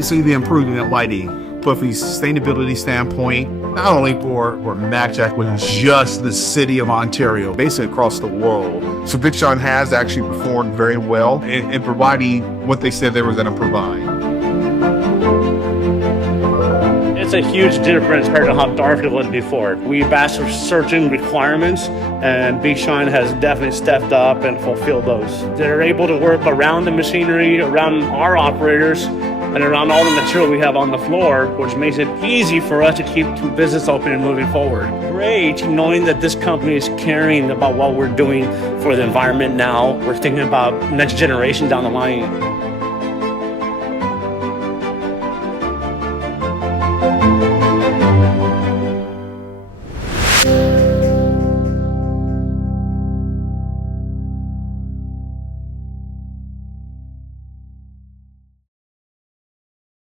obviously the improvement in lighting, but from a sustainability standpoint, not only for MacJack, but just the city of Ontario, basically across the world. So Big Sean has actually performed very well in providing what they said they were going to provide. It's a huge difference compared to how Darfield was before. We've asked for certain requirements, and Big Sean has definitely stepped up and fulfilled those. They're able to work around the machinery, around our operators, and around all the material we have on the floor, which makes it easy for us to keep the business open and moving forward. Great knowing that this company is caring about what we're doing for the environment now. We're thinking about next generation down the line.